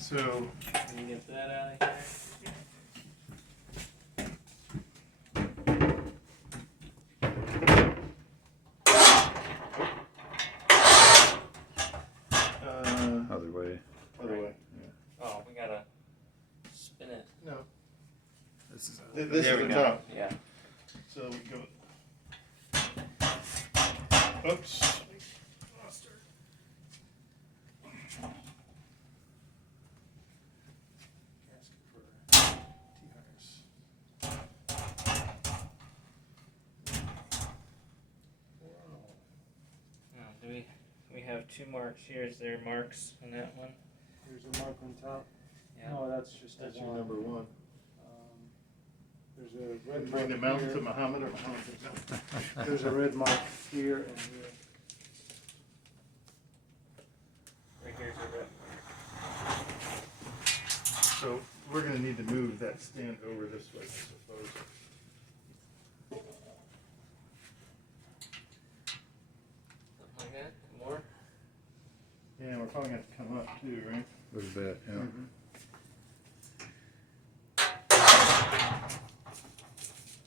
So, can you get that out of here? Other way. other way. Oh, we gotta spin it. No, This is this There is we the go. top. Yeah. So we go. Oops. Lost her. Gasket for T-Harness. Oh, do we have two marks here? Is there marks on that one? There's a mark on top. Yeah. No, that's just That's a your one. number one. There's a red Bring the mark mountain to here. Muhammad or Muhammad to mountain. There's a red mark here and here. Right here's your red. So we're gonna need to move that stand over this way, I suppose. Something like that? More? Yeah, we're probably gonna have to come up too, right? a little bit, yeah. Mm-hmm.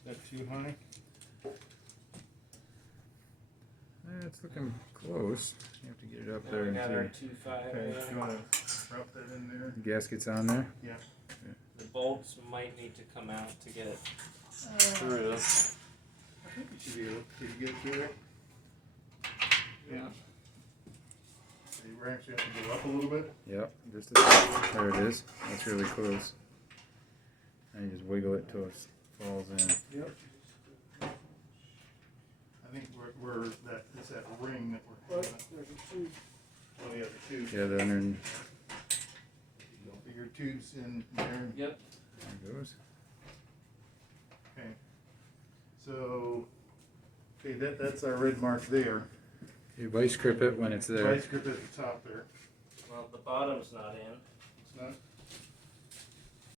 That too high? It's looking close. You have to get it up Now there we and got our see. 2.5 Okay, you there. wanna drop that in there? Gaskets on there. Yeah. The bolts might need to come out to get it through. I think you should be able to get it through there. Yeah. So we're actually have to go up a little bit. Yep, just there it is. That's really close. And you just wiggle it till it falls in. Yep. I think we're that, it's that ring that we're. But there's a tube. Oh, yeah, the tube. Yeah, the under. Your tubes in there. Yep. There it goes. Okay. So, okay, that's our red mark there. You vice grip it when it's there. Vice grip at the top there. Well, the bottom's not in. It's not.